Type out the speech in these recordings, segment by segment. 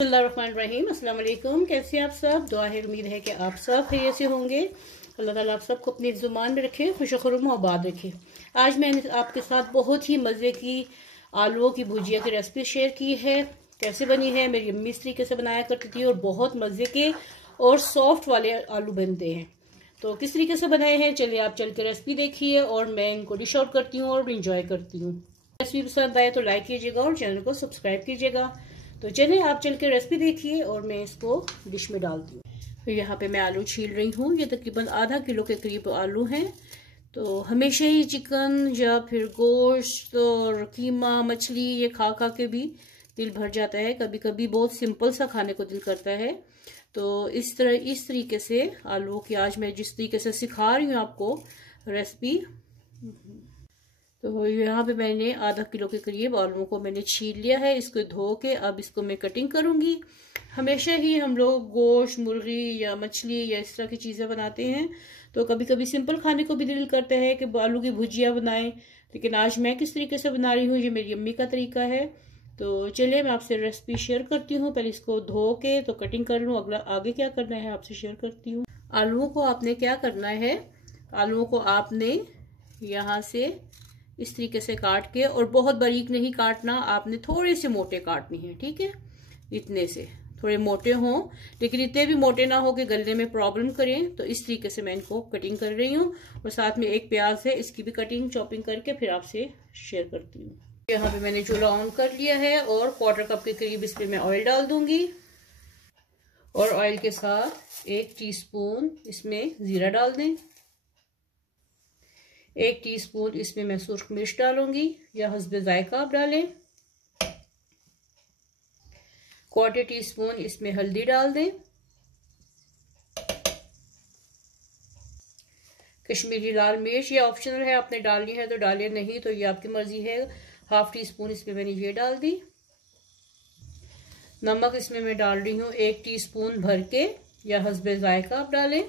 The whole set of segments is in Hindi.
बिस्मिल्लाहिर्रहमानिर्रहीम। अस्सलाम वालेकुम। कैसे आप सब? दुआ है, उम्मीद है कि आप सब खैरियत से होंगे। अल्लाह ताला आप सबको अपनी ज़ुबान में रखे, खुश खुर्म आबाद रखे। आज मैंने आपके साथ बहुत ही मज़े की आलूओं की भुजिया की रेसिपी शेयर की है। कैसे बनी है? मेरी अम्मी इस तरीके से बनाया करती थी और बहुत मज़े के और सॉफ्ट वाले आलू बनते हैं। तो किस तरीके से बनाए हैं, चलिए आप चल के रेसिपी देखिए और मैं इनको डिश आउट करती हूँ और इंजॉय करती हूँ। रेसिपी पसंद आए तो लाइक कीजिएगा और चैनल को सब्सक्राइब कीजिएगा। तो चलिए आप चल के रेसिपी देखिए और मैं इसको डिश में डालती हूँ। तो यहाँ पे मैं आलू छील रही हूँ। ये तकरीबन आधा किलो के करीब आलू हैं। तो हमेशा ही चिकन या फिर गोश्त और कीमा मछली ये खा खा के भी दिल भर जाता है। कभी कभी बहुत सिंपल सा खाने को दिल करता है। तो इस तरीके से आलू की आज मैं जिस तरीके से सिखा रही हूँ आपको रेसिपी, तो यहाँ पे मैंने आधा किलो के करीब आलूओं को मैंने छील लिया है। इसको धो के अब इसको मैं कटिंग करूंगी। हमेशा ही हम लोग गोश्त, मुर्गी या मछली या इस तरह की चीज़ें बनाते हैं, तो कभी कभी सिंपल खाने को भी दिल करता है कि आलू की भुजिया बनाएं। लेकिन आज मैं किस तरीके से बना रही हूँ, ये मेरी अम्मी का तरीका है। तो चलिए मैं आपसे रेसिपी शेयर करती हूँ। पहले इसको धो के तो कटिंग कर लूँ, अगला आगे क्या करना है आपसे शेयर करती हूँ। आलूओं को आपने क्या करना है, आलूओं को आपने यहाँ से इस तरीके से काट के, और बहुत बारीक नहीं काटना, आपने थोड़े से मोटे काटनी है, ठीक है। इतने से थोड़े मोटे हों, लेकिन इतने भी मोटे ना हो कि गलने में प्रॉब्लम करें। तो इस तरीके से मैं इनको कटिंग कर रही हूँ। और साथ में एक प्याज है, इसकी भी कटिंग चॉपिंग करके फिर आपसे शेयर करती हूँ। यहाँ पे मैंने चूल्हा ऑन कर लिया है और 1/4 कप के करीब इसमें मैं ऑयल डाल दूंगी। और ऑयल के साथ 1 टीस्पून इसमें जीरा डाल दें। 1 टीस्पून इसमें मैं सुर्ख मिर्च डालूंगी या हस्बे जायका आप डालें। 1/4 टीस्पून इसमें हल्दी डाल दें। कश्मीरी लाल मिर्च ये ऑप्शनल है, आपने डालनी है तो डालें, नहीं तो ये आपकी मर्जी है। 1/2 टीस्पून इसमें मैंने ये डाल दी। नमक इसमें मैं डाल रही हूँ 1 टीस्पून भर के या हस्बे जायका आप डालें।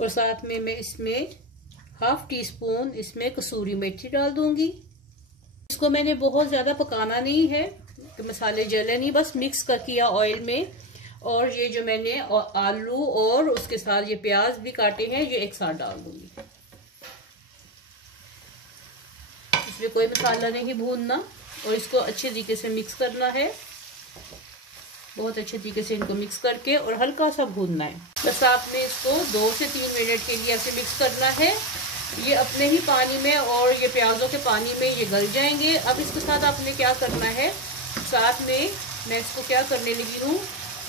और साथ में मैं इसमें 1/2 टीस्पून इसमें कसूरी मेथी डाल दूंगी। इसको मैंने बहुत ज्यादा पकाना नहीं है कि मसाले जले नहीं, बस मिक्स कर किया ऑयल में। और ये जो मैंने आलू और उसके साथ ये प्याज भी काटे हैं, ये एक साथ डाल दूंगी। इसमें कोई मसाला नहीं भूनना और इसको अच्छे तरीके से मिक्स करना है। बहुत अच्छे तरीके से इनको मिक्स करके और हल्का सा भूनना है। बस आपने इसको 2 से 3 मिनट के लिए ऐसे मिक्स करना है। ये अपने ही पानी में और ये प्याजों के पानी में ये गल जाएंगे। अब इसके साथ आपने क्या करना है, साथ में मैं इसको क्या करने लगी हूँ,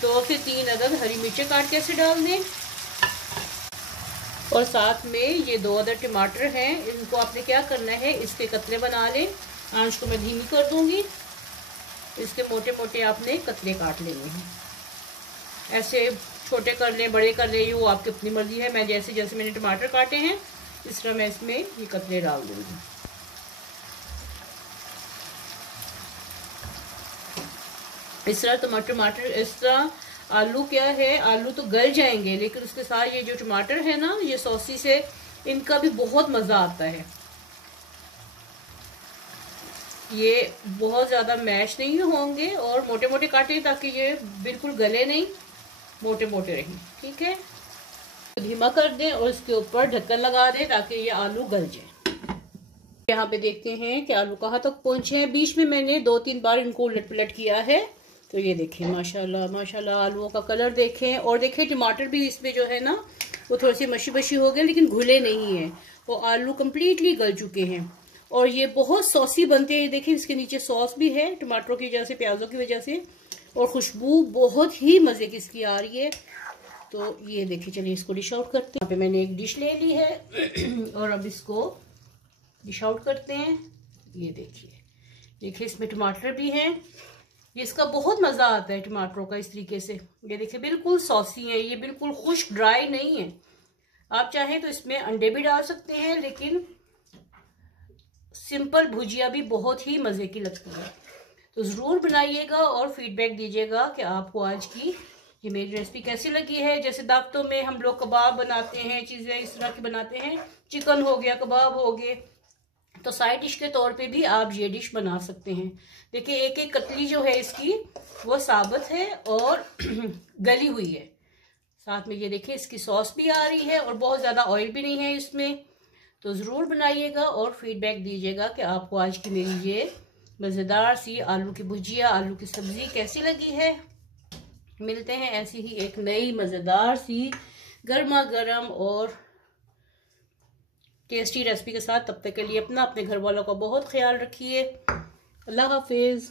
2 से 3 अदद हरी मिर्चें काट के ऐसे डाल दें। और साथ में ये 2 अदद टमाटर हैं, इनको आपने क्या करना है, इसके कतरे बना लें। आंच को मैं धीमी कर दूंगी। इसके मोटे मोटे आपने कतरे काट लेने हैं। ऐसे छोटे कर लें, बड़े कर लें, वो आपकी अपनी मर्जी है। मैं जैसे जैसे मैंने टमाटर काटे हैं इस तरह मैं इसमें ये कतरे डाल दूंगी। इस तरह टमाटर, इस तरह आलू क्या है, आलू तो गल जाएंगे लेकिन उसके साथ ये जो टमाटर है ना, ये सॉसी से इनका भी बहुत मजा आता है। ये बहुत ज्यादा मैश नहीं होंगे और मोटे मोटे काटे ताकि ये बिल्कुल गले नहीं, मोटे मोटे रहें, ठीक है। तो धीमा कर दें और इसके ऊपर ढक्कन लगा दें ताकि ये आलू गल जाए। यहाँ पे देखते हैं कि आलू कहाँ तक पहुंचे हैं। बीच में मैंने 2-3 बार इनको उलट पलट किया है। तो ये देखें, माशाल्लाह माशाल्लाह आलूओं का कलर देखें। और देखें टमाटर भी इसमें जो है ना वो थोड़ी सी मशी मशी हो गए लेकिन घुले नहीं है, वो आलू कंप्लीटली गल चुके हैं। और ये बहुत सॉसी बनते हैं। ये देखिए इसके नीचे सॉस भी है टमाटरों की वजह से, प्याजों की वजह से, और खुशबू बहुत ही मजे की इसकी आ रही है। तो ये देखिए, चलिए इसको डिश आउट करते हैं। यहाँ पे मैंने एक डिश ले ली है और अब इसको डिश आउट करते हैं। ये देखिए इसमें टमाटर भी हैं। ये इसका बहुत मजा आता है टमाटरों का इस तरीके से। ये देखिए बिल्कुल सॉसी है, ये बिल्कुल खुश्क ड्राई नहीं है। आप चाहें तो इसमें अंडे भी डाल सकते हैं, लेकिन सिंपल भुजिया भी बहुत ही मजे की लगती है। तो जरूर बनाइएगा और फीडबैक दीजिएगा कि आपको आज की ये मेरी रेसिपी कैसी लगी है। जैसे दावतों में हम लोग कबाब बनाते हैं, चीजें इस तरह की बनाते हैं, चिकन हो गया, कबाब हो गए, तो साइड डिश के तौर पे भी आप ये डिश बना सकते हैं। देखिए एक एक कतली जो है इसकी वो साबुत है और गली हुई है। साथ में ये देखिए इसकी सॉस भी आ रही है और बहुत ज़्यादा ऑयल भी नहीं है इसमें। तो ज़रूर बनाइएगा और फीडबैक दीजिएगा कि आपको आज की मेरी ये मज़ेदार सी आलू की भुजिया, आलू की सब्ज़ी कैसी लगी है। मिलते हैं ऐसी ही एक नई मज़ेदार सी गर्मा गर्म और टेस्टी रेसिपी के साथ। तब तक के लिए अपना, अपने घर वालों का बहुत ख्याल रखिए। अल्लाह हाफिज़।